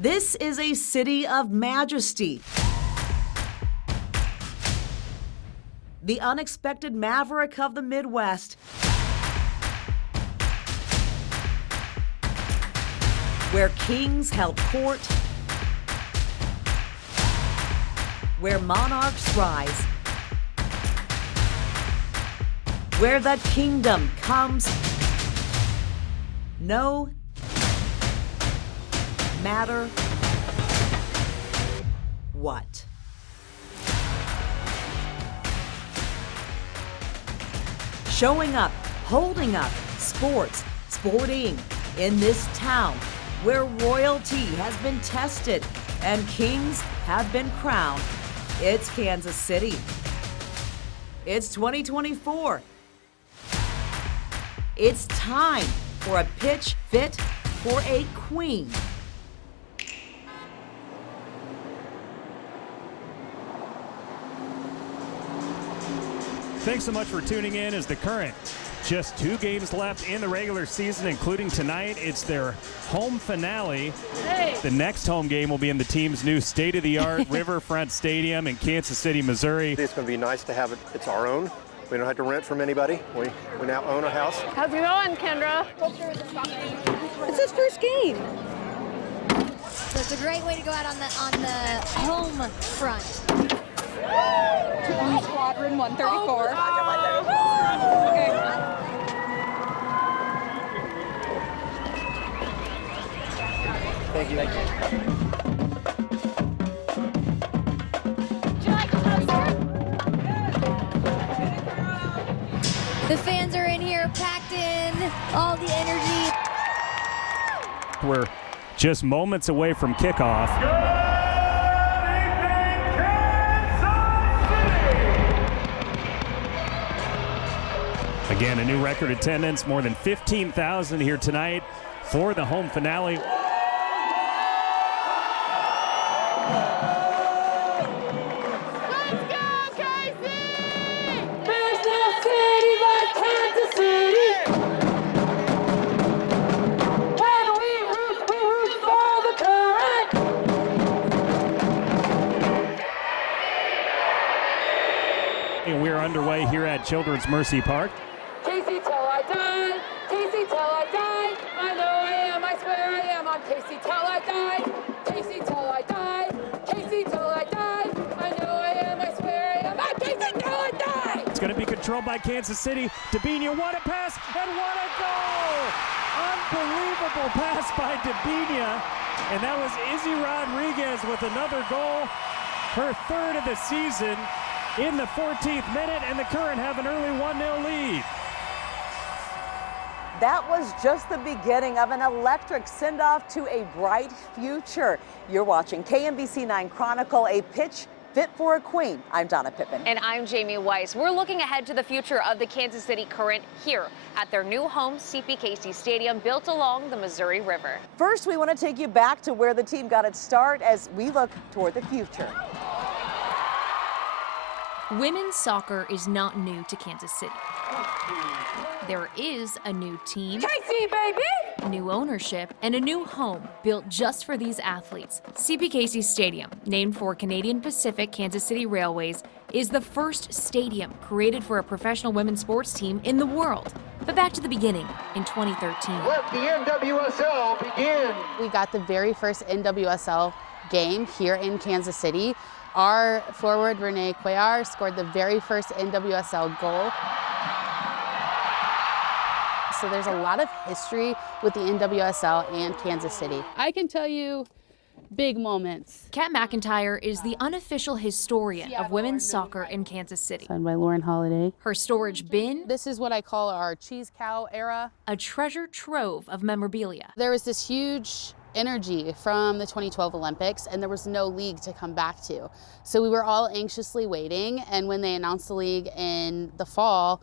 This is a city of majesty. The unexpected maverick of the Midwest. Where kings held court. Where monarchs rise. Where the kingdom comes. No matter what. Showing up, holding up, sporting in this town where royalty has been tested and kings have been crowned. It's Kansas City. It's 2024. It's time for a pitch fit for a queen. Thanks so much for tuning in as the Current. Just 2 games left in the regular season, including tonight. It's their home finale. Hey. The next home game will be in the team's new state-of-the-art Riverfront Stadium in Kansas City, Missouri. It's going to be nice to have it. It's our own. We don't have to rent from anybody. We now own a house. How's it going, Kendra? It's his first game. So it's a great way to go out on the home front. Squadron 134. Okay. Thank you. The fans are in here, packed in, all the energy. We're just moments away from kickoff. Again, a new record attendance, more than 15,000 here tonight for the home finale. Let's go, KC! There's no city like Kansas City. When we root for the Current. And we're underway here at Children's Mercy Park. Casey till I die, Casey till I die. I know I am, I swear I am. I'm Casey till I die, Casey till I die, Casey till I die. I know I am, I swear I am. I'm Casey till I die. It's going to be controlled by Kansas City. Dabinia, what a pass and what a goal! Unbelievable pass by Dabinia. And that was Izzy Rodriguez with another goal, her 3rd of the season in the 14th minute, and the Current have an early 1-0 lead. That was just the beginning of an electric send-off to a bright future. You're watching KMBC 9 Chronicle, a pitch fit for a queen. I'm Donna Pippin. And I'm Jamie Weiss. We're looking ahead to the future of the Kansas City Current here at their new home CPKC Stadium built along the Missouri River. First, we want to take you back to where the team got its start as we look toward the future. Women's soccer is not new to Kansas City. There is a new team, Casey, baby! new ownership, and a new home built just for these athletes. CPKC Stadium, named for Canadian Pacific Kansas City Railways, is the first stadium created for a professional women's sports team in the world. But back to the beginning, in 2013. Let the NWSL begin. We got the very first NWSL game here in Kansas City. Our forward, Renee Cuellar, scored the very first NWSL goal. So there's a lot of history with the NWSL and Kansas City. I can tell you big moments. Kat McIntyre is the unofficial historian of women's soccer in Kansas City. Signed by Lauren Holiday. Her storage bin, This is what I call our cheese cow era. a treasure trove of memorabilia. There was this huge energy from the 2012 Olympics, and there was no league to come back to. So we were all anxiously waiting, and when they announced the league in the fall,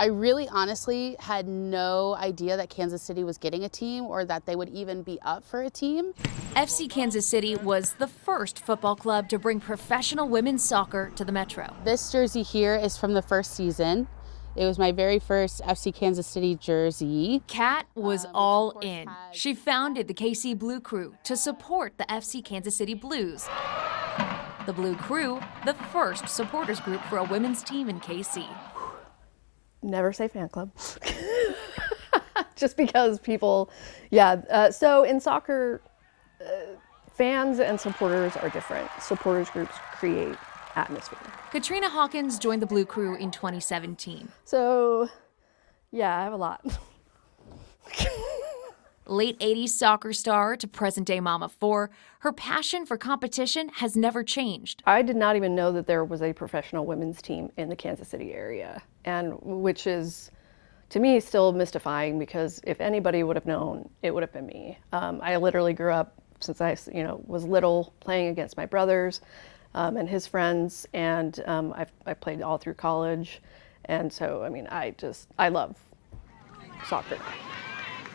I really honestly had no idea that Kansas City was getting a team or that they would even be up for a team. FC Kansas City was the first football club to bring professional women's soccer to the Metro. This jersey here is from the first season. It was my very first FC Kansas City jersey. Kat was all in. She founded the KC Blue Crew to support the FC Kansas City Blues. The Blue Crew, the first supporters group for a women's team in KC. Never say fan club. Just because people, so in soccer, fans and supporters are different. Supporters groups create atmosphere. Katrina Hawkins joined the Blue Crew in 2017. So, yeah, I have a lot. Late 80s soccer star to present-day mama 4, her passion for competition has never changed. I did not even know that there was a professional women's team in the Kansas City area, and which is, to me, still mystifying, because if anybody would have known, it would have been me. I literally grew up since I was little playing against my brothers and his friends, and I played all through college, and so, I mean, I love soccer.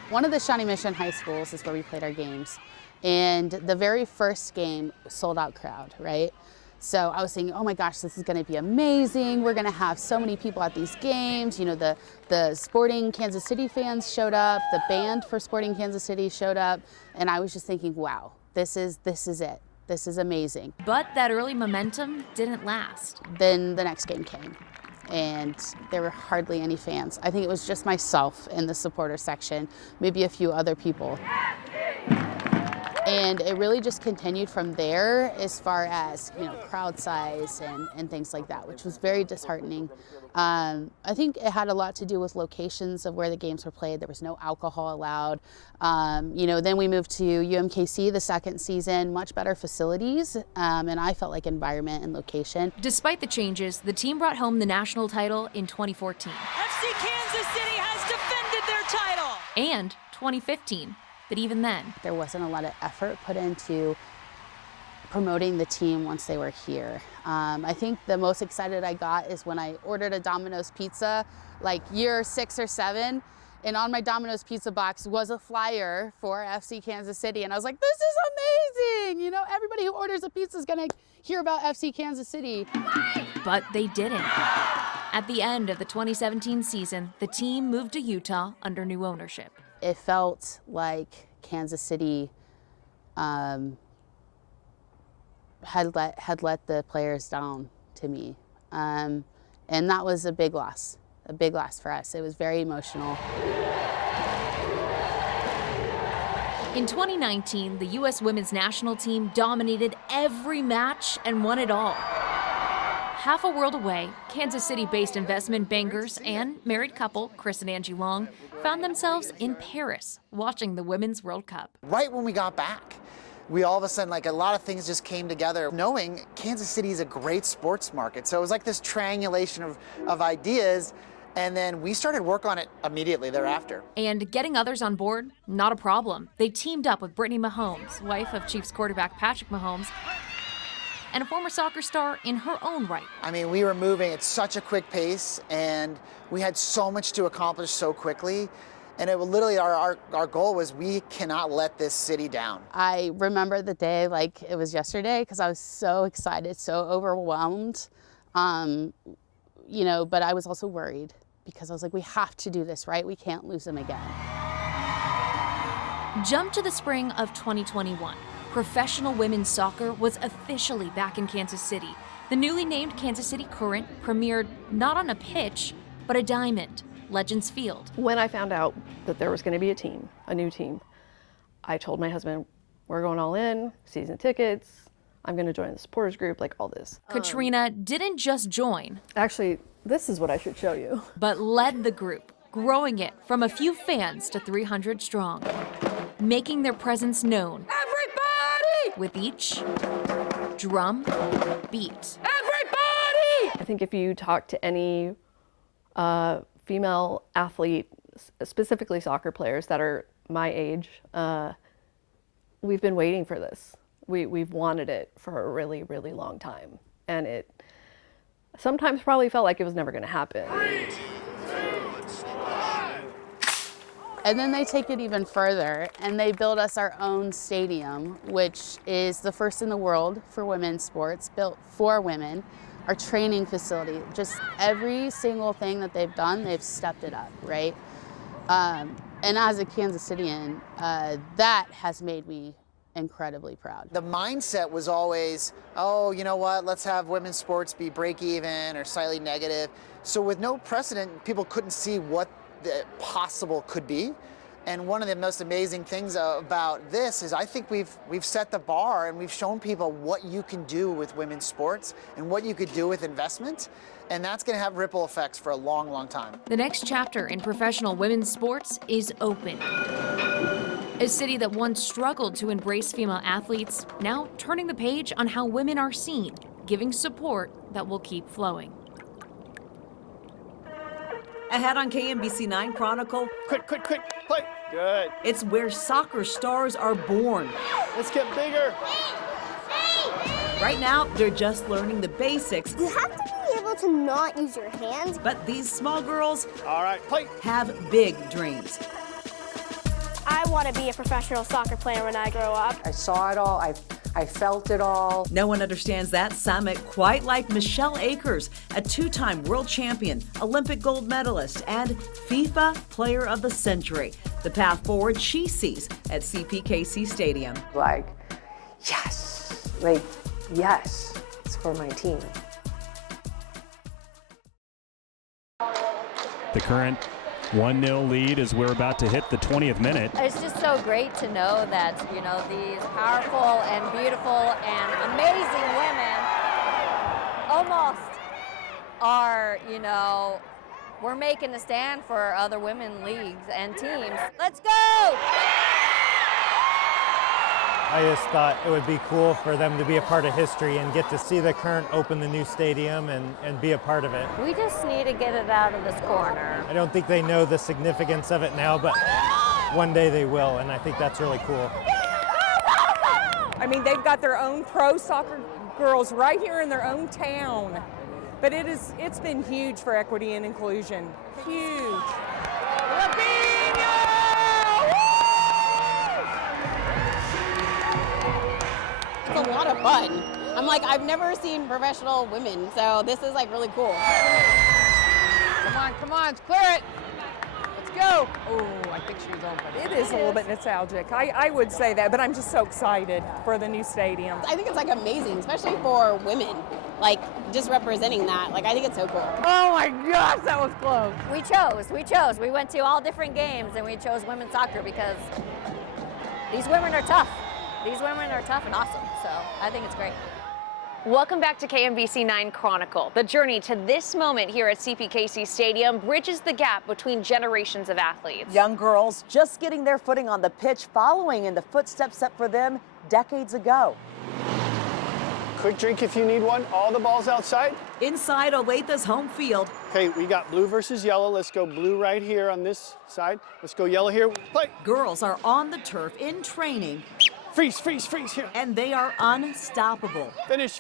One of the Shawnee Mission high schools is where we played our games. And the very first game, sold out crowd, right? So I was thinking, oh my gosh, this is gonna be amazing. We're gonna have so many people at these games. You know, the Sporting Kansas City fans showed up, the band for Sporting Kansas City showed up. And I was just thinking, wow, this is it. This is amazing. But that early momentum didn't last. Then the next game came, and there were hardly any fans. I think it was just myself in the supporter section, maybe a few other people. And it really just continued from there as far as, crowd size and things like that, which was very disheartening. I think it had a lot to do with locations of where the games were played. There was no alcohol allowed. Then we moved to UMKC the second season, much better facilities, and I felt like environment and location. Despite the changes, the team brought home the national title in 2014. FC Kansas City has defended their title! And 2015. But even then, there wasn't a lot of effort put into promoting the team once they were here. I think the most excited I got is when I ordered a Domino's pizza, like year 6 or 7, and on my Domino's pizza box was a flyer for FC Kansas City, and I was like, this is amazing! Everybody who orders a pizza is gonna hear about FC Kansas City. But they didn't. At the end of the 2017 season, the team moved to Utah under new ownership. It felt like Kansas City had let the players down to me. And that was a big loss for us. It was very emotional. In 2019, the U.S. women's national team dominated every match and won it all. Half a world away, Kansas City-based investment bankers and married couple Chris and Angie Long found themselves in Paris watching the Women's World Cup. Right when we got back, we all of a sudden, a lot of things just came together, knowing Kansas City is a great sports market. So it was like this triangulation of ideas, and then we started work on it immediately thereafter. And getting others on board, not a problem. They teamed up with Brittany Mahomes, wife of Chiefs quarterback Patrick Mahomes, and a former soccer star in her own right. I mean, we were moving at such a quick pace, and we had so much to accomplish so quickly. And it was literally our goal was, we cannot let this city down. I remember the day like it was yesterday, because I was so excited, so overwhelmed. But I was also worried, because I was like, we have to do this, right? We can't lose them again. Jump to the spring of 2021. Professional women's soccer was officially back in Kansas City. The newly named Kansas City Current premiered not on a pitch, but a diamond, Legends Field. When I found out that there was going to be a new team, I told my husband, we're going all in, season tickets, I'm going to join the supporters group, like all this. Katrina didn't just join. Actually, this is what I should show you. But led the group, growing it from a few fans to 300 strong, making their presence known. Everybody! With each drum beat. Everybody! I think if you talk to any female athlete, specifically soccer players that are my age, we've been waiting for this. We've wanted it for a really, really long time. And it sometimes probably felt like it was never going to happen. 3, 2, 1. And then they take it even further, and they build us our own stadium, which is the first in the world for women's sports, built for women. our training facility, just every single thing that they've done, they've stepped it up, right? And as a Kansas Cityan, that has made me incredibly proud. The mindset was always, oh, you know what, let's have women's sports be break even or slightly negative. So with no precedent, people couldn't see what the possible could be. And one of the most amazing things about this is I think we've set the bar and we've shown people what you can do with women's sports and what you could do with investment. And that's going to have ripple effects for a long, long time. The next chapter in professional women's sports is open. A city that once struggled to embrace female athletes, now turning the page on how women are seen, giving support that will keep flowing. Ahead on KMBC 9 Chronicle. Quick, play. Good. It's where soccer stars are born. Let's get bigger. Right now, they're just learning the basics. You have to be able to not use your hands. But these small girls, all right, play, have big dreams. I want to be a professional soccer player when I grow up. I saw it all. I felt it all. No one understands that summit quite like Michelle Akers, a two-time world champion, Olympic gold medalist, and FIFA Player of the Century. The path forward she sees at CPKC Stadium. Like, yes, yes, it's for my team. The current 1-0 lead as we're about to hit the 20th minute. It's just so great to know that, you know, these powerful and beautiful and amazing women almost are, you know, we're making a stand for other women leagues and teams. Let's go! I just thought it would be cool for them to be a part of history and get to see the Current open the new stadium and be a part of it. We just need to get it out of this corner. I don't think they know the significance of it now, but one day they will, and I think that's really cool. I mean, they've got their own pro soccer girls right here in their own town. But it's been huge for equity and inclusion. Huge. It's a lot of fun. I'm like, I've never seen professional women, so this is like really cool. Come on, clear it. Let's go. Oh, I think she was open. It is a little bit nostalgic. I would say that, but I'm just so excited for the new stadium. I think it's like amazing, especially for women. Like just representing that, like I think it's so cool. Oh my gosh, that was close. We chose. We went to all different games and we chose women's soccer because these women are tough. These women are tough and awesome, so I think it's great. Welcome back to KMBC 9 Chronicle. The journey to this moment here at CPKC Stadium bridges the gap between generations of athletes. Young girls just getting their footing on the pitch, following in the footsteps set for them decades ago. Quick drink if you need one. All the balls outside. Inside Olathe's home field. Okay, we got blue versus yellow. Let's go blue right here on this side. Let's go yellow here. Play. Girls are on the turf in training. Freeze here. And they are unstoppable. Finish.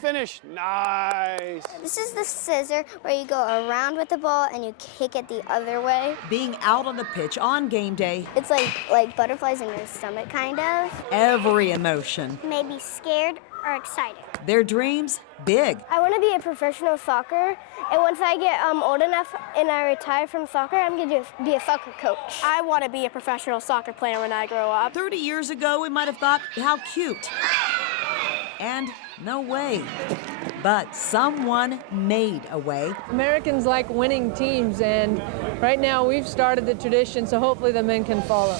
Nice. This is the scissor where you go around with the ball and you kick it the other way. Being out on the pitch on game day. It's like butterflies in your stomach, kind of. Every emotion. Maybe scared or excited. Their dreams, big. I want to be a professional soccer, and once I get old enough and I retire from soccer, I'm going to be a soccer coach. I want to be a professional soccer player when I grow up. 30 years ago, we might have thought, how cute. And no way. But someone made a way. Americans like winning teams, and right now we've started the tradition, so hopefully the men can follow.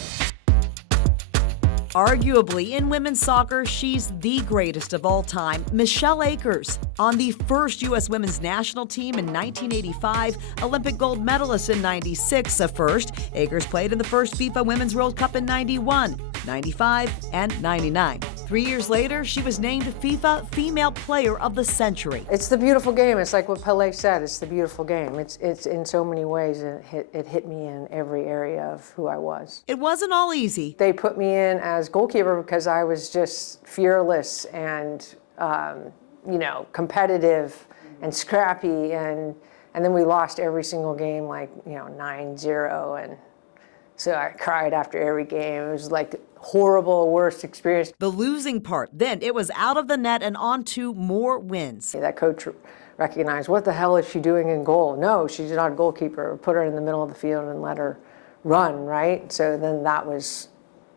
Arguably, in women's soccer, she's the greatest of all time, Michelle Akers. On the first U.S. women's national team in 1985, Olympic gold medalist in 96, a first. Akers played in the first FIFA Women's World Cup in 91, 95, and 99. 3 years later, she was named FIFA Female Player of the Century. It's the beautiful game. It's like what Pelé said. It's the beautiful game. It's in so many ways. It hit me in every area of who I was. It wasn't all easy. They put me in as goalkeeper because I was just fearless and competitive and scrappy, and then we lost every single game, 9-0, and so I cried after every game. It was like horrible, worst experience. The losing part, then it was out of the net and on to more wins. That coach recognize, what the hell is she doing in goal? No, she's not a goalkeeper. Put her in the middle of the field and let her run, right? So then that was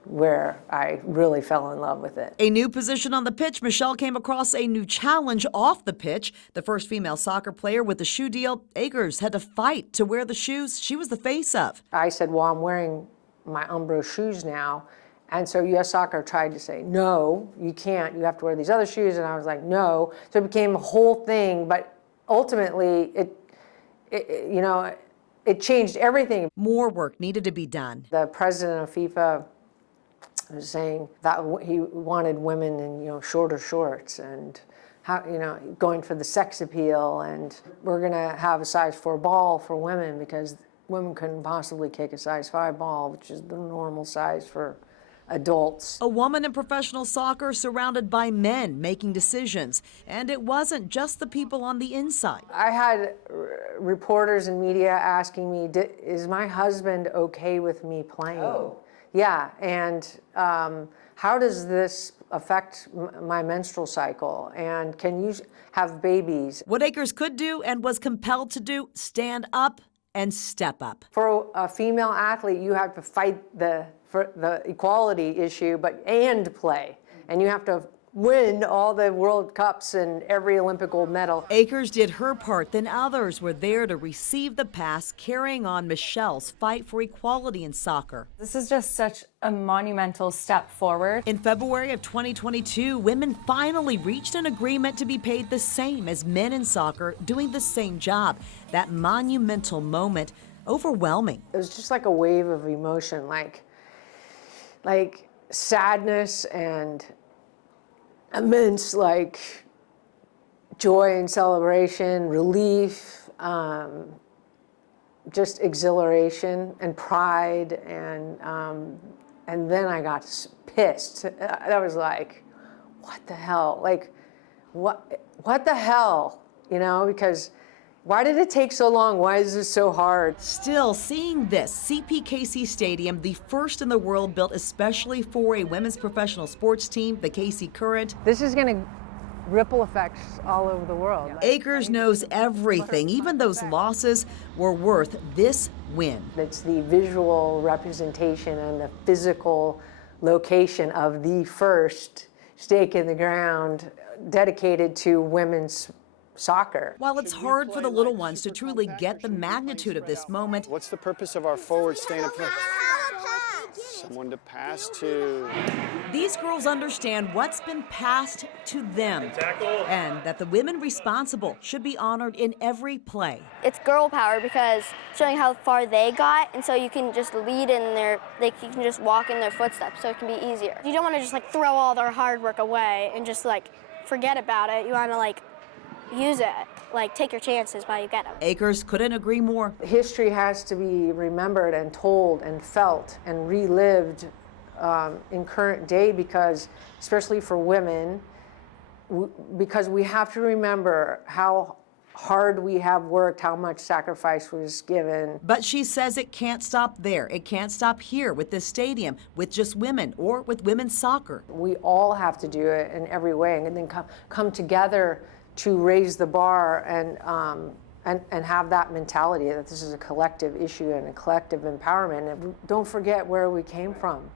where I really fell in love with it. A new position on the pitch, Michelle came across a new challenge off the pitch. The first female soccer player with the shoe deal, Akers had to fight to wear the shoes she was the face of. I said, well, I'm wearing my Umbro shoes now. And so US Soccer tried to say, no, you can't. You have to wear these other shoes. And I was like, no. So it became a whole thing. But ultimately, it changed everything. More work needed to be done. The president of FIFA was saying that he wanted women in shorter shorts and going for the sex appeal, and we're going to have a size 4 ball for women because women couldn't possibly kick a size 5 ball, which is the normal size for adults. A woman in professional soccer surrounded by men making decisions, and it wasn't just the people on the inside. I had reporters and media asking me, is my husband okay with me playing? Oh. Yeah, and how does this affect my menstrual cycle? And can you have babies? What Akers could do and was compelled to do, stand up and step up. For a female athlete, you have to fight for the equality issue, and play. And you have to win all the World Cups and every Olympic gold medal. Akers did her part, then others were there to receive the pass, carrying on Michelle's fight for equality in soccer. This is just such a monumental step forward. In February of 2022, women finally reached an agreement to be paid the same as men in soccer doing the same job. That monumental moment, overwhelming. It was just like a wave of emotion, like sadness and immense joy and celebration, relief, just exhilaration and pride, and then I got pissed. I was like, what the hell? What the hell? Because why did it take so long? Why is this so hard? Still seeing this, CPKC Stadium, the first in the world built especially for a women's professional sports team, the KC Current. This is going to ripple effects all over the world. Akers knows everything, even those losses were worth this win. It's the visual representation and the physical location of the first stake in the ground dedicated to women's soccer. While it's hard for the little ones to truly get the magnitude of this moment. What's the purpose of our forward staying up here? Someone to pass to. These girls understand what's been passed to them and that the women responsible should be honored in every play. It's girl power because showing how far they got, and so you can just lead in you can just walk in their footsteps, so it can be easier. You don't want to just throw all their hard work away and just forget about it. You want to use it, take your chances while you get them. Akers couldn't agree more. History has to be remembered and told and felt and relived in current day because, especially for women, because we have to remember how hard we have worked, how much sacrifice was given. But she says it can't stop there. It can't stop here with this stadium, with just women or with women's soccer. We all have to do it in every way and then come together to raise the bar and have that mentality that this is a collective issue and a collective empowerment. And don't forget where we came from.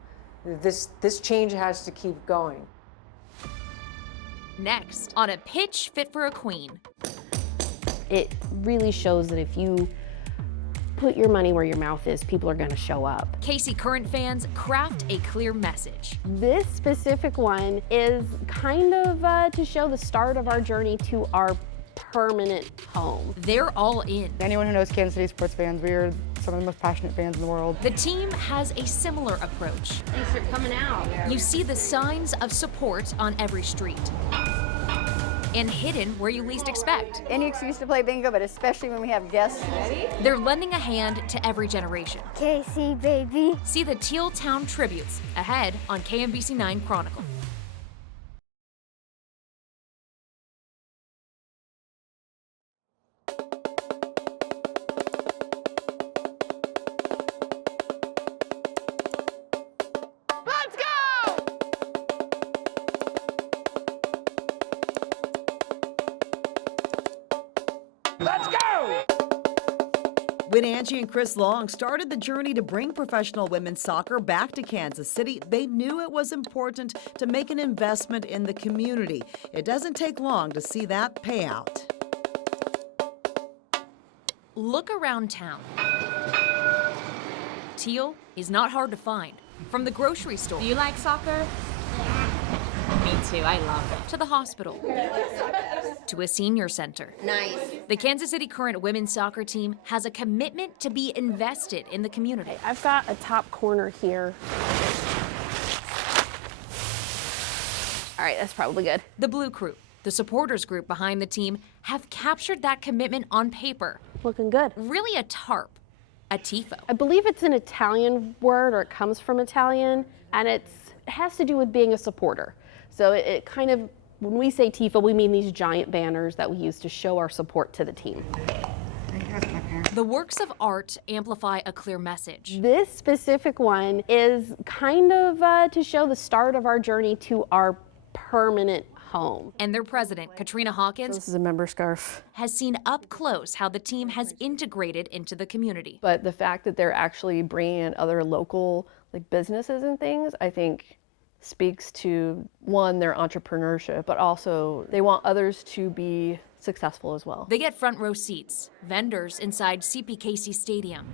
This change has to keep going. Next, on a pitch fit for a queen. It really shows that if you put your money where your mouth is, people are going to show up. KC Current fans craft a clear message. This specific one is kind of to show the start of our journey to our permanent home. They're all in. Anyone who knows Kansas City sports fans, we are some of the most passionate fans in the world. The team has a similar approach. Thanks for coming out. You see the signs of support on every street. And hidden where you least expect. Any excuse to play bingo, but especially when we have guests. They're lending a hand to every generation. KC, baby. See the Teal Town tributes ahead on KMBC 9 Chronicle. Let's go! When Angie and Chris Long started the journey to bring professional women's soccer back to Kansas City, they knew it was important to make an investment in the community. It doesn't take long to see that payout. Look around town. Teal is not hard to find. From the grocery store. Do you like soccer? Me too, I love it. To the hospital. To a senior center. Nice. The Kansas City Current women's soccer team has a commitment to be invested in the community. I've got a top corner here. All right, that's probably good. The Blue Crew, the supporters group behind the team, have captured that commitment on paper. Looking good. Really a tarp, a tifo. I believe it's an Italian word, or it comes from Italian, and it has to do with being a supporter. So it kind of, when we say tifo, we mean these giant banners that we use to show our support to the team. The works of art amplify a clear message. This specific one is kind of to show the start of our journey to our permanent home. And their president, Katrina Hawkins, This is a member scarf. has seen up close how the team has integrated into the community. But the fact that they're actually bringing in other local businesses and things, I think speaks to, one, their entrepreneurship, but also they want others to be successful as well. They get front row seats, vendors inside CPKC Stadium.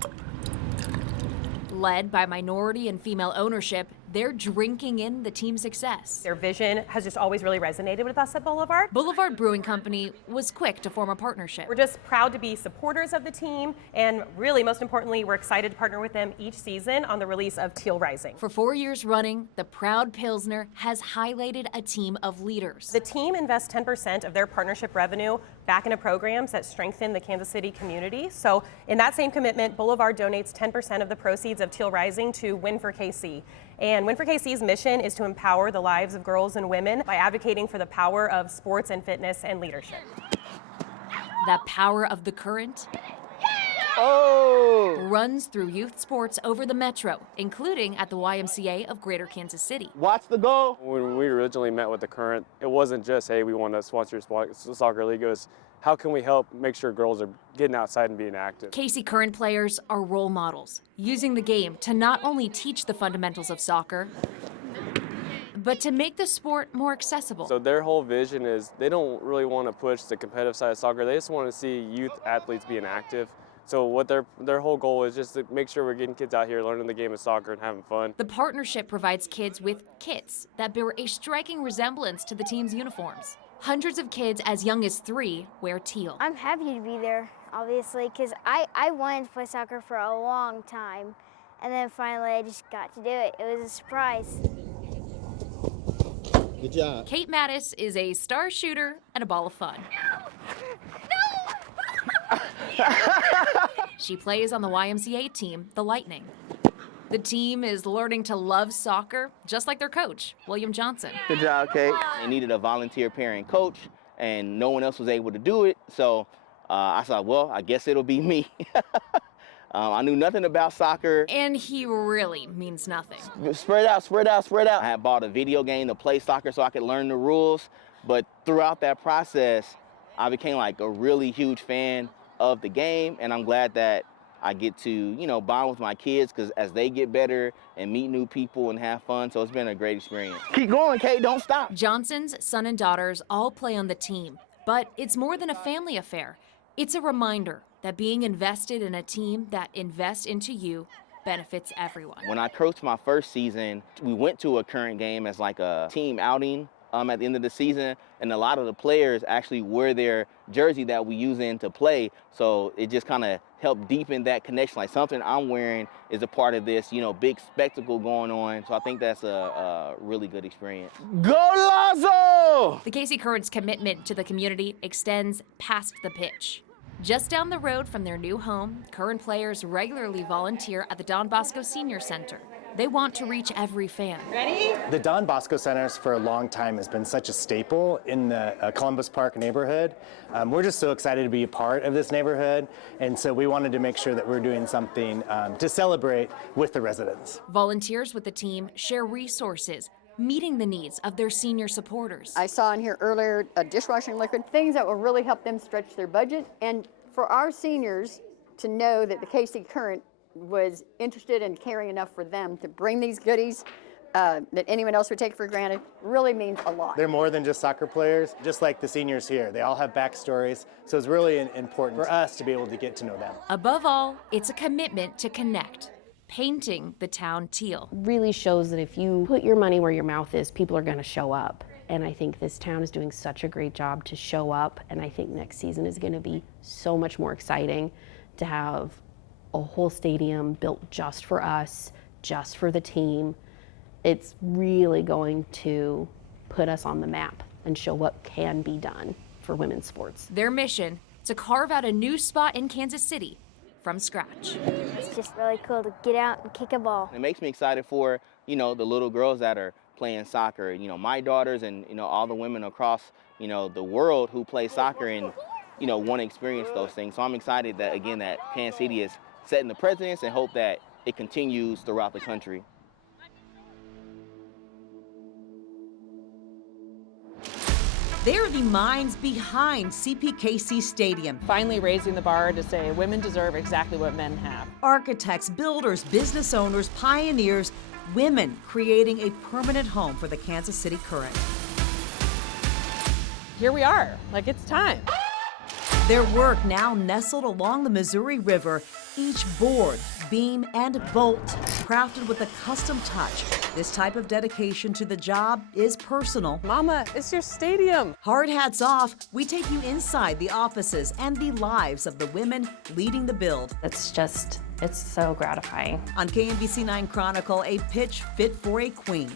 Led by minority and female ownership, they're drinking in the team's success. Their vision has just always really resonated with us at Boulevard. Boulevard Brewing Company was quick to form a partnership. We're just proud to be supporters of the team, and really, most importantly, we're excited to partner with them each season on the release of Teal Rising. For 4 years running, the proud Pilsner has highlighted a team of leaders. The team invests 10% of their partnership revenue back into programs that strengthen the Kansas City community. So in that same commitment, Boulevard donates 10% of the proceeds of Teal Rising to Win for KC. And Win for KC's mission is to empower the lives of girls and women by advocating for the power of sports and fitness and leadership. The power of the current runs through youth sports over the metro, including at the YMCA of Greater Kansas City. Watch the goal. When we originally met with the Current, it wasn't just, hey, we want to sponsor your soccer league. It was, how can we help make sure girls are getting outside and being active? KC Current players are role models, using the game to not only teach the fundamentals of soccer, but to make the sport more accessible. So their whole vision is they don't really want to push the competitive side of soccer. They just want to see youth athletes being active. So what their whole goal is just to make sure we're getting kids out here learning the game of soccer and having fun. The partnership provides kids with kits that bear a striking resemblance to the team's uniforms. Hundreds of kids as young as 3 wear teal. I'm happy to be there, obviously, because I wanted to play soccer for a long time. And then finally I just got to do it. It was a surprise. Good job. Kate Mattis is a star shooter and a ball of fun. She plays on the YMCA team, the Lightning. The team is learning to love soccer, just like their coach, William Johnson. Good job, Kate. They needed a volunteer parent coach, and no one else was able to do it. So I thought, well, I guess it'll be me. I knew nothing about soccer. And he really means nothing. Spread out, spread out, spread out. I had bought a video game to play soccer so I could learn the rules. But throughout that process, I became like a really huge fan of the game, and I'm glad that I get to, bond with my kids because as they get better and meet new people and have fun, so it's been a great experience. Keep going, Kate, don't stop. Johnson's son and daughters all play on the team, but it's more than a family affair. It's a reminder that being invested in a team that invests into you benefits everyone. When I coached my first season, we went to a Current game as like a team outing at the end of the season, and a lot of the players actually wear their jersey that we use in to play, so it just kind of helped deepen that connection. Like something I'm wearing is a part of this, big spectacle going on, so I think that's a really good experience. Go Lazo! The KC Current's commitment to the community extends past the pitch. Just down the road from their new home, Current players regularly volunteer at the Don Bosco Senior Center. They want to reach every fan. Ready? The Don Bosco Centers for a long time has been such a staple in the Columbus Park neighborhood. We're just so excited to be a part of this neighborhood, and so we wanted to make sure that we're doing something to celebrate with the residents. Volunteers with the team share resources, meeting the needs of their senior supporters. I saw in here earlier a dishwashing liquid, things that will really help them stretch their budget and For our seniors to know that the KC Current was interested and caring enough for them to bring these goodies that anyone else would take for granted really means a lot. They're more than just soccer players, just like the seniors here. They all have backstories, so it's really important for us to be able to get to know them. Above all, it's a commitment to connect, painting the town teal. Really shows that if you put your money where your mouth is, people are going to show up. And I think this town is doing such a great job to show up, and I think next season is going to be so much more exciting to have a whole stadium built just for us, just for the team. It's really going to put us on the map and show what can be done for women's sports. Their mission, to carve out a new spot in Kansas City from scratch. It's just really cool to get out and kick a ball. It makes me excited for, the little girls that are playing soccer. My daughters and, all the women across, the world who play soccer and, want to experience those things. So I'm excited that, again, that Kansas City is setting the precedence and hope that it continues throughout the country. They're the minds behind CPKC Stadium. Finally raising the bar to say women deserve exactly what men have. Architects, builders, business owners, pioneers, women creating a permanent home for the Kansas City Current. Here we are, it's time. Their work now nestled along the Missouri River, each board, beam, and bolt crafted with a custom touch. This type of dedication to the job is personal. Mama, it's your stadium. Hard hats off, we take you inside the offices and the lives of the women leading the build. It's so gratifying. On KMBC 9 Chronicle, a pitch fit for a queen.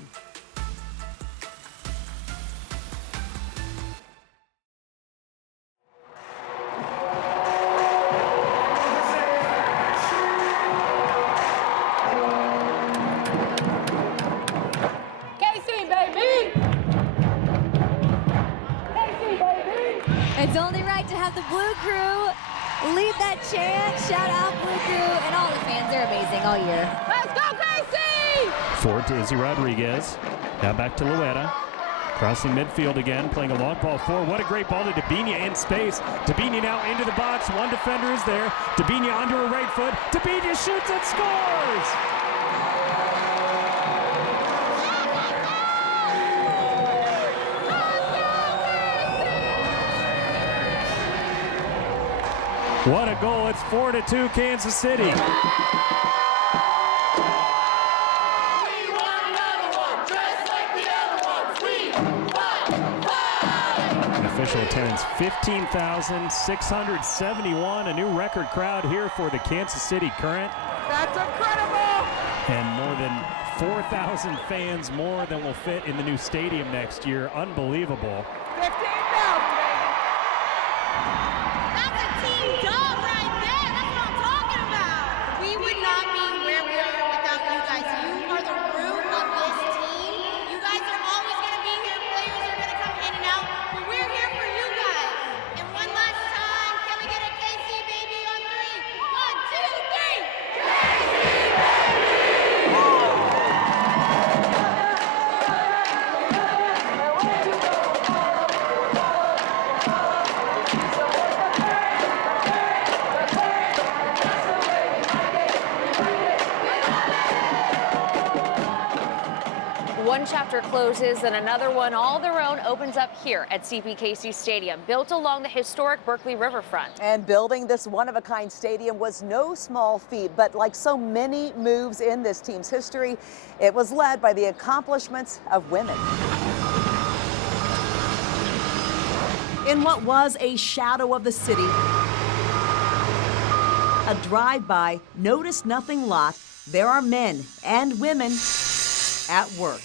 It's only right to have the Blue Crew lead that chant. Shout out Blue Crew and all the fans. They're amazing all year. Let's go, KC! Forward to Izzy Rodriguez. Now back to Luetta. Crossing midfield again, playing a long ball forward. What a great ball to Dabinia in space. Dabinia now into the box. One defender is there. Dabinia onto her right foot. Dabinia shoots and scores! What a goal. It's 4-2 Kansas City. Official attendance 15,671, a new record crowd here for the Kansas City Current. That's incredible! And more than 4,000 fans more than will fit in the new stadium next year. Unbelievable. 15,000, baby! That's a team dub right there. That's what I'm talking about. We would not be where we are without you guys. You are the root of this team. You guys are always going to be here. Players are going to come in and out. But we're here for you guys. And one last time, can we get a KC baby on 3! One chapter closes and another one all their own opens up here at CPKC Stadium, built along the historic Berkeley riverfront. And building this one-of-a-kind stadium was no small feat, but like so many moves in this team's history, it was led by the accomplishments of women. In what was a shadow of the city, a drive-by, notice nothing lot, there are men and women at work.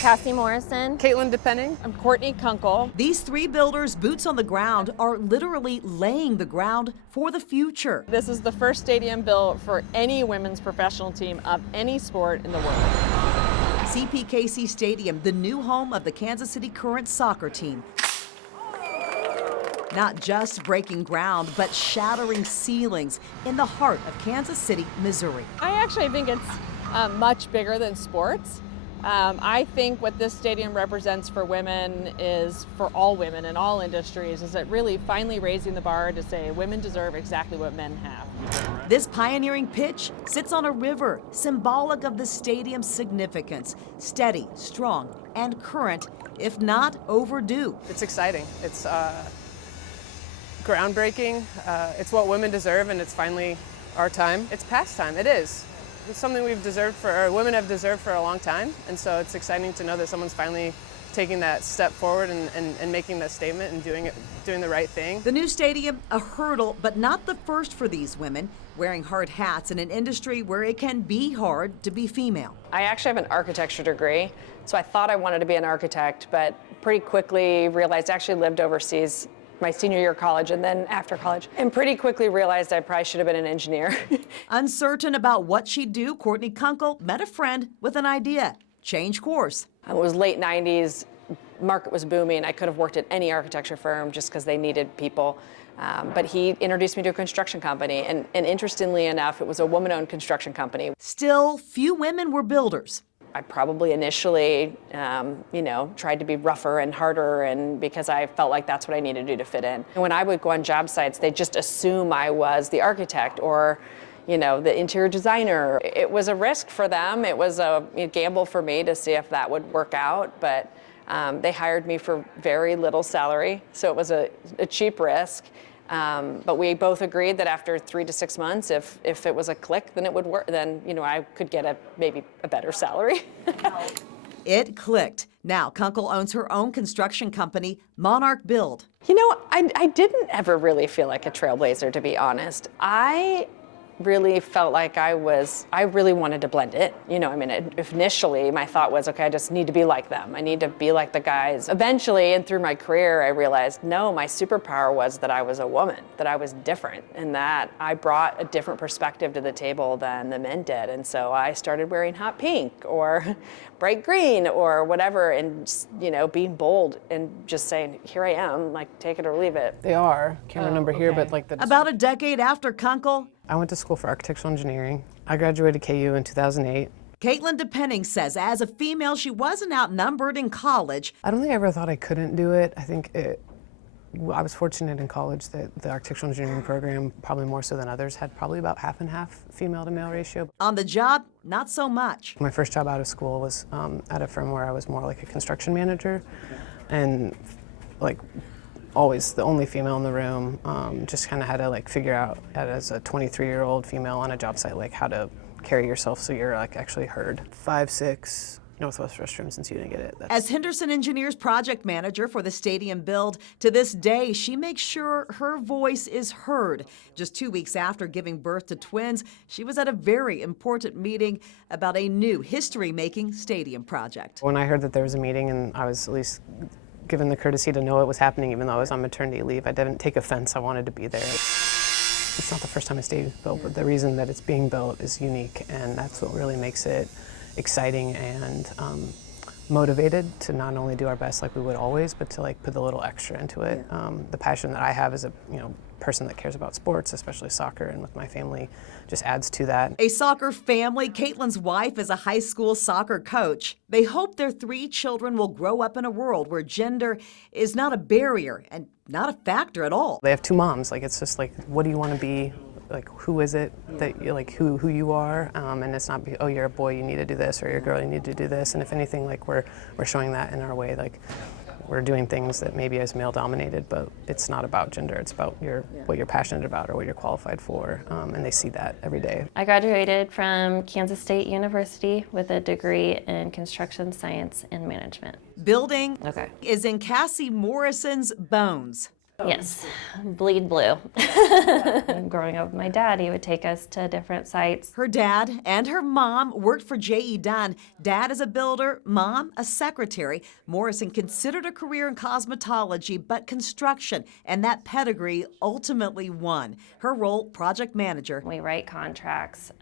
Cassie Morrison. Caitlin Depenning. I'm Courtney Kunkel. These three builders, boots on the ground, are literally laying the ground for the future. This is the first stadium built for any women's professional team of any sport in the world. CPKC Stadium, the new home of the Kansas City Current soccer team. Not just breaking ground, but shattering ceilings in the heart of Kansas City, Missouri. I actually think it's much bigger than sports. I think what this stadium represents for women is, for all women in all industries, is it really finally raising the bar to say women deserve exactly what men have. This pioneering pitch sits on a river, symbolic of the stadium's significance. Steady, strong, and current, if not overdue. It's exciting. It's groundbreaking. It's what women deserve, and it's finally our time. It's past time. It is. It's something women have deserved for a long time, and so it's exciting to know that someone's finally taking that step forward and making that statement and doing the right thing. The new stadium, a hurdle, but not the first for these women, wearing hard hats in an industry where it can be hard to be female. I actually have an architecture degree, so I thought I wanted to be an architect, but pretty quickly realized I actually lived overseas my senior year of college and then after college, and pretty quickly realized I probably should have been an engineer. Uncertain about what she'd do, Courtney Kunkel met a friend with an idea. Change course. It was late 90s, market was booming. I could have worked at any architecture firm just because they needed people. But he introduced me to a construction company, and interestingly enough, it was a woman-owned construction company. Still, few women were builders. I probably initially, tried to be rougher and harder, and because I felt like that's what I needed to do to fit in. And when I would go on job sites, they just assume I was the architect or, the interior designer. It was a risk for them. It was a gamble for me to see if that would work out, but they hired me for very little salary, so it was a cheap risk. But we both agreed that after 3 to 6 months, if it was a click, then it would work. Then I could get maybe a better salary. It clicked. Now Kunkel owns her own construction company, Monarch Build. I didn't ever really feel like a trailblazer, to be honest. I really felt like I really wanted to blend it. Initially my thought was, okay, I just need to be like them. I need to be like the guys. Eventually, and through my career, I realized, no, my superpower was that I was a woman, that I was different, and that I brought a different perspective to the table than the men did. And so I started wearing hot pink or bright green or whatever, and being bold and just saying, here I am, like, take it or leave it. They are. Can't remember here, but like the... About a decade after Kunkel, I went to school for architectural engineering. I graduated KU in 2008. Caitlin DePenning says as a female, she wasn't outnumbered in college. I don't think I ever thought I couldn't do it. I think I was fortunate in college that the architectural engineering program, probably more so than others, had probably about half and half female to male ratio. On the job, not so much. My first job out of school was at a firm where I was more like a construction manager, and always the only female in the room, just kind of had to figure out as a 23-year-old female on a job site how to carry yourself so you're actually heard. 5'6", Northwest restroom since you didn't get it. As Henderson Engineers project manager for the stadium build, to this day she makes sure her voice is heard. Just 2 weeks after giving birth to twins, she was at a very important meeting about a new history-making stadium project. When I heard that there was a meeting and I was at least given the courtesy to know it was happening, even though I was on maternity leave, I didn't take offense. I wanted to be there. It's not the first time a stadium's built, but the reason that it's being built is unique, and that's what really makes it exciting and motivated to not only do our best like we would always, but to put a little extra into it. The passion that I have as a person that cares about sports, especially soccer, and with my family, just adds to that. A soccer family, Caitlin's wife is a high school soccer coach. They hope their 3 children will grow up in a world where gender is not a barrier and not a factor at all. They have 2 moms. It's just what do you want to be? Who is it that you who you are? And it's not, oh, you're a boy, you need to do this, or you're a girl, you need to do this. And if anything, we're showing that in our way. We're doing things that maybe is male dominated, but it's not about gender. It's about what you're passionate about or what you're qualified for, and they see that every day. I graduated from Kansas State University with a degree in construction science and management. Building is in Cassie Morrison's bones. Yes, bleed blue. Growing up with my dad, he would take us to different sites. Her dad and her mom worked for J.E. Dunn. Dad is a builder, mom a secretary. Morrison considered a career in cosmetology, but construction, and that pedigree ultimately won. Her role, project manager. We write contracts,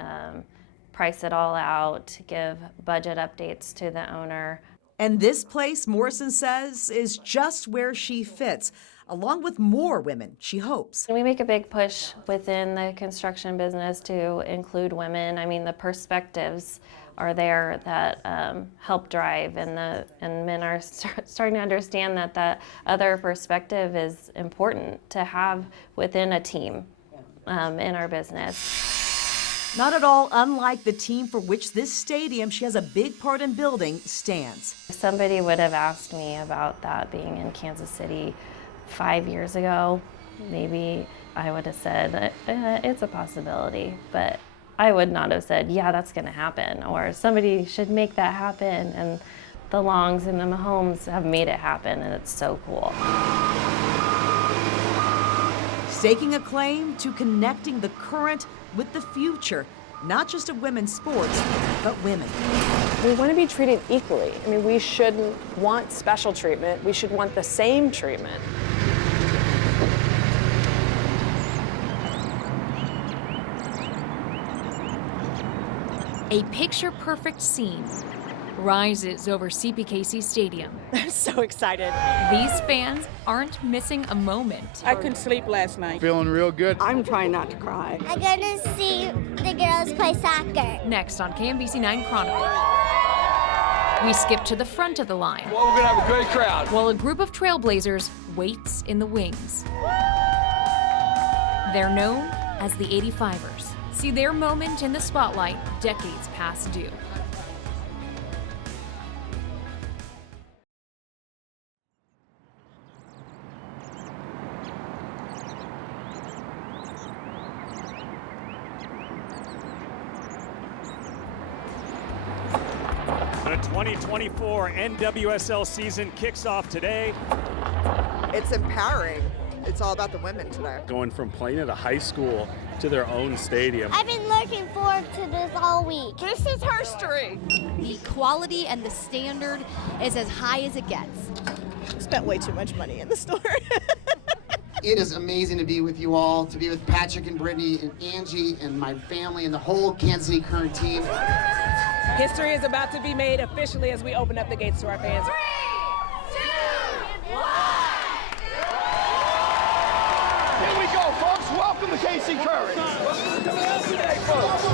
price it all out, give budget updates to the owner. And this place, Morrison says, is just where she fits, along with more women, she hopes. We make a big push within the construction business to include women. I mean, the perspectives are there that help drive, and men are starting to understand that that other perspective is important to have within a team in our business. Not at all unlike the team for which this stadium she has a big part in building stands. If somebody would have asked me about that being in Kansas City 5 years ago, maybe I would have said, it's a possibility, but I would not have said, yeah, that's gonna happen, or somebody should make that happen, and the Longs and the Mahomes have made it happen, and it's so cool. Staking a claim to connecting the current with the future, not just of women's sports, but women. We want to be treated equally. I mean, we shouldn't want special treatment. We should want the same treatment. A picture-perfect scene rises over CPKC Stadium. I'm so excited. These fans aren't missing a moment. I couldn't sleep last night. Feeling real good. I'm trying not to cry. I'm gonna see the girls play soccer. Next on KMBC 9 Chronicle, we skip to the front of the line. Well, we're gonna have a great crowd. While a group of trailblazers waits in the wings. They're known as the 85ers. See their moment in the spotlight decades past due. The 2024 NWSL season kicks off today. It's empowering. It's all about the women today. Going from playing at a high school to their own stadium. I've been looking forward to this all week. This is history. The quality and the standard is as high as it gets. Spent way too much money in the store. It is amazing to be with you all, to be with Patrick and Brittany and Angie and my family and the whole Kansas City Current team. History is about to be made officially as we open up the gates to our fans. 3, 2, 1. Here we go, folks. Welcome to KC Current. Coming out today, folks.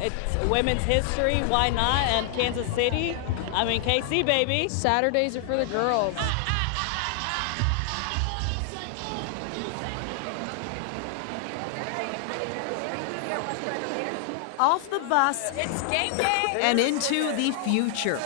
It's women's history, why not? And Kansas City, I mean KC, baby. Saturdays are for the girls. Off the bus, It's game day. and into the future.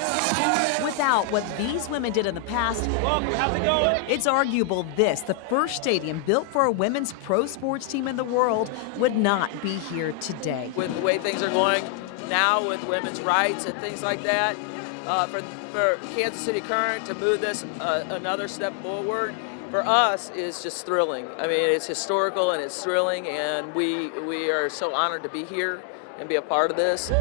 Without what these women did in the past, Welcome. How's it going? it's arguable this, the first stadium built for a women's pro sports team in the world, would not be here today. With the way things are going now with women's rights and things like that, for Kansas City Current to move this another step forward, for us is just thrilling. I mean, it's historical and it's thrilling, and we are so honored to be here and be a part of this.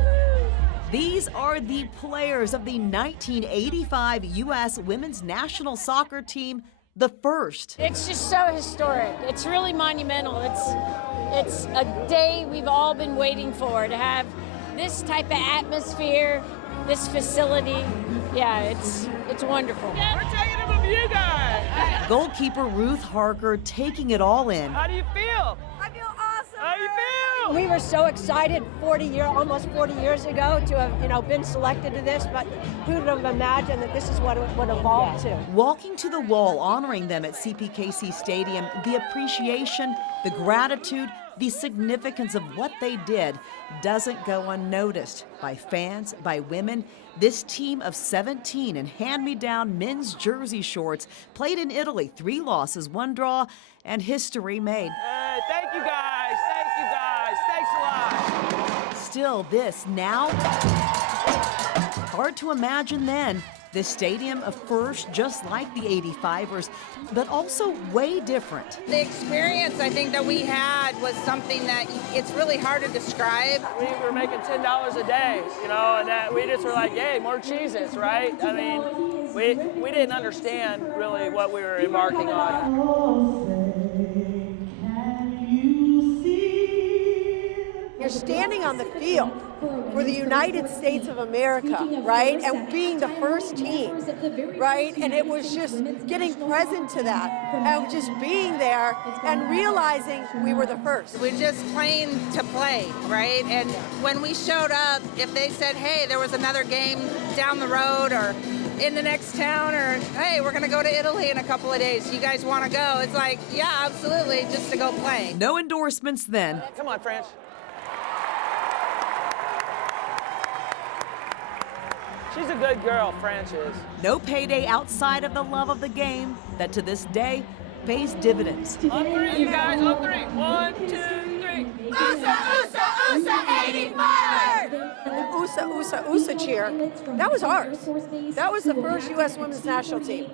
These are the players of the 1985 U.S. Women's National Soccer Team, the first. It's just so historic. It's really monumental. It's a day we've all been waiting for, to have this type of atmosphere, this facility. Yeah, it's wonderful. We're taking it from you guys. Goalkeeper Ruth Harker taking it all in. How do you feel? I feel awesome. How do you feel? We were so excited almost 40 years ago to have, been selected to this, but who would have imagined that this is what it would evolve to? Walking to the wall, honoring them at CPKC Stadium, the appreciation, the gratitude, the significance of what they did doesn't go unnoticed by fans, by women. This team of 17 in hand-me-down men's jersey shorts played in Italy, 3 losses, 1 draw, and history made. Thank you guys. Thank you guys. Thanks a lot. Still, this now, hard to imagine then. The stadium, of first, just like the 85ers, but also way different. The experience I think that we had was something that it's really hard to describe. We were making $10 a day, and that we just were like, yay, more cheeses, right? I mean, we didn't understand really what we were embarking on. You're standing on the field for the United States of America, right? And being the first team, right? And it was just getting present to that and just being there and realizing we were the first. We're just playing to play, right? And when we showed up, if they said, hey, there was another game down the road or in the next town, or hey, we're gonna go to Italy in a couple of days, you guys wanna go? It's like, yeah, absolutely, just to go play. No endorsements then. Come on, French. She's a good girl, French is. No payday outside of the love of the game that to this day pays dividends. On three, you guys, on three. 1, 2, 3. USA, USA, USA, 85! The USA cheer, that was ours. That was the first U.S. women's national team.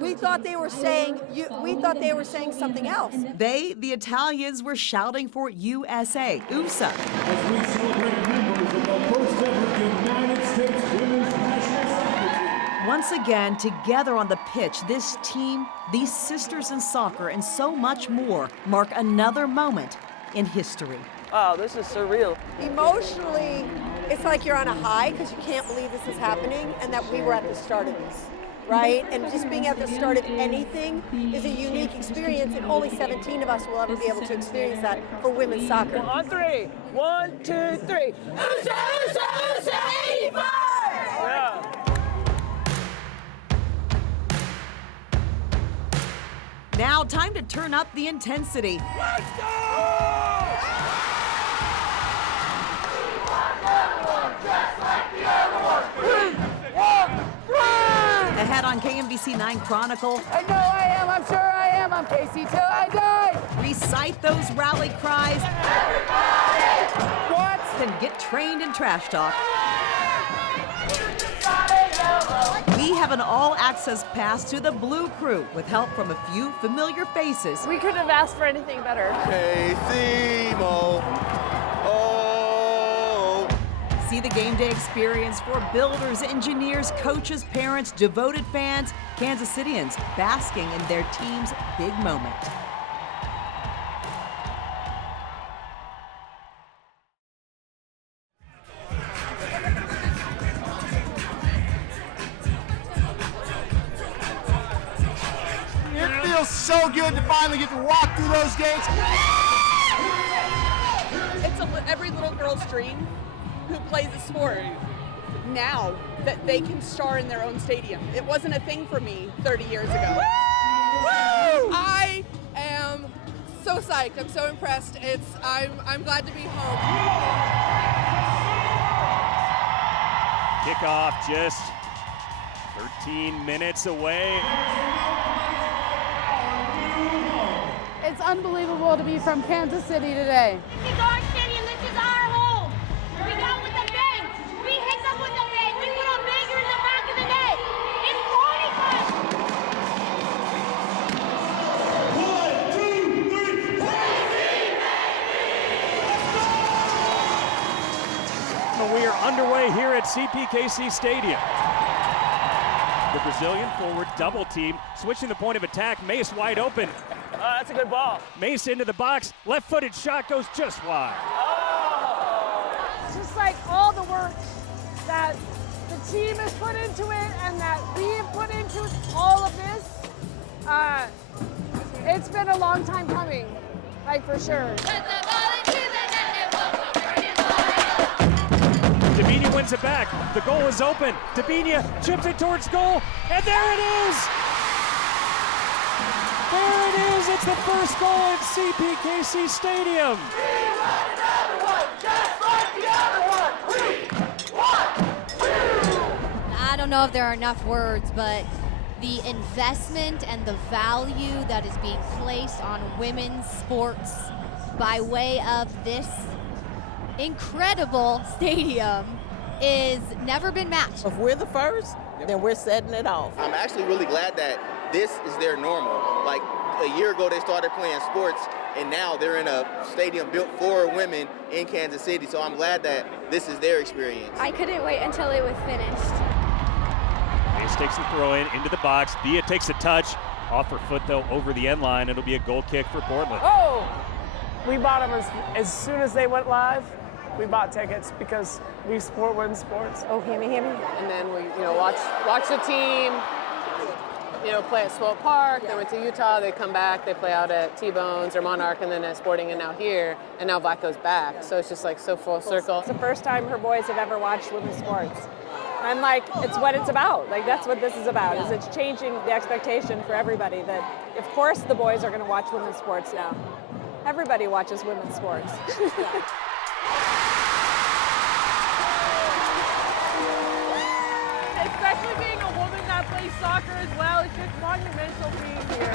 We thought they were saying something else. They, the Italians, were shouting for USA, USA. As we celebrate members of the first ever United States women's national soccer team. Once again, together on the pitch, this team, these sisters in soccer, and so much more mark another moment in history. Wow, this is surreal. Emotionally, it's like you're on a high because you can't believe this is happening and that we were at the start of this, right? And just being at the start of anything is a unique experience, and only 17 of us will ever be able to experience that for women's soccer. On three. 1, 2, 3. USA, USA, USA, 85! Yeah. Now, time to turn up the intensity. Let's go! Ahead on KMBC 9 Chronicle. I know I am, I'm sure I am, I'm Casey till I die. Recite those rally cries. Everybody! What? Then get trained in trash talk. We have an all-access pass to the Blue Crew with help from a few familiar faces. We couldn't have asked for anything better. Casey Mo. Oh. See the game day experience for builders, engineers, coaches, parents, devoted fans, Kansas Cityans basking in their team's big moment. It feels so good to finally get to walk through those gates. It's every little girl's dream who plays a sport now that they can star in their own stadium. It wasn't a thing for me 30 years ago. Woo! I am so psyched. I'm so impressed. I'm glad to be home. Kickoff just 13 minutes away. It's unbelievable to be from Kansas City today. This is our stadium. This is our home. We got with the bang. We hit them with the bang. We put a banger in the back of the net. It's party time. 1, 2, 3. And we are underway here at CPKC Stadium. The Brazilian forward double team, switching the point of attack. Mace wide open. That's a good ball. Mace into the box. Left-footed shot goes just wide. Just like all the work that the team has put into it and that we have put into all of this, it's been a long time coming, like for sure. Dabinia wins it back. The goal is open. Dabinia chips it towards goal, and there it is! There it is! It's the first goal at CPKC Stadium. I don't know if there are enough words, but the investment and the value that is being placed on women's sports by way of this incredible stadium is never been matched. If we're the first, then we're setting it off. I'm actually really glad that this is their normal. Like a year ago, they started playing sports, and now they're in a stadium built for women in Kansas City. So I'm glad that this is their experience. I couldn't wait until it was finished. Mace takes the throw in into the box. Bia takes a touch off her foot though over the end line. It'll be a goal kick for Portland. Oh! We bought them as soon as they went live. We bought tickets because we support women's sports. Oh, hammy. And then we, watch the team, play at Swope Park. They went to Utah. They come back. They play out at T-Bones or Monarch, and then at Sporting, and now here, and now Vaco's back. So it's just like so full circle. It's the first time her boys have ever watched women's sports. And like, it's what it's about. Like, that's what this is about. Is it's changing the expectation for everybody that, of course, the boys are going to watch women's sports now. Everybody watches women's sports. Especially being a woman that plays soccer as well, it's just monumental being here.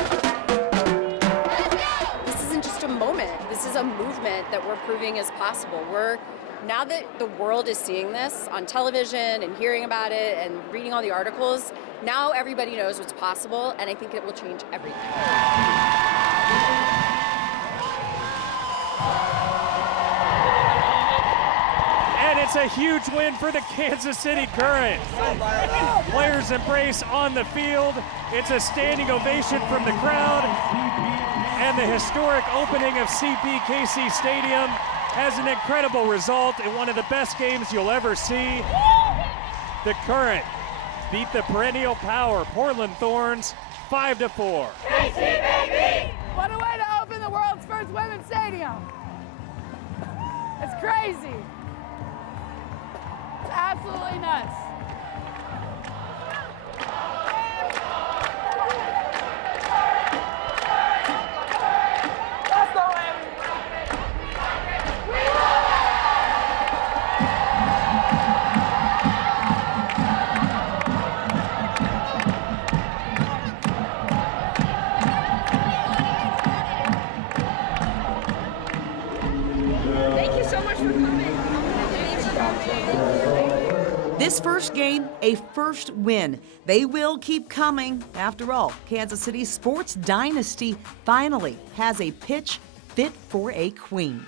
This isn't just a moment. This is a movement that we're proving is possible. Now that the world is seeing this on television and hearing about it and reading all the articles, now everybody knows what's possible, and I think it will change everything. And it's a huge win for the Kansas City Current. Players embrace on the field. It's a standing ovation from the crowd. And the historic opening of CPKC Stadium has an incredible result in one of the best games you'll ever see. The Current beat the perennial power Portland Thorns 5-4. KC, baby! What a way to open the world's first women's stadium. It's crazy. It's absolutely nuts. Thank you so much for coming. This first game, a first win. They will keep coming. After all, Kansas City's sports dynasty finally has a pitch fit for a queen.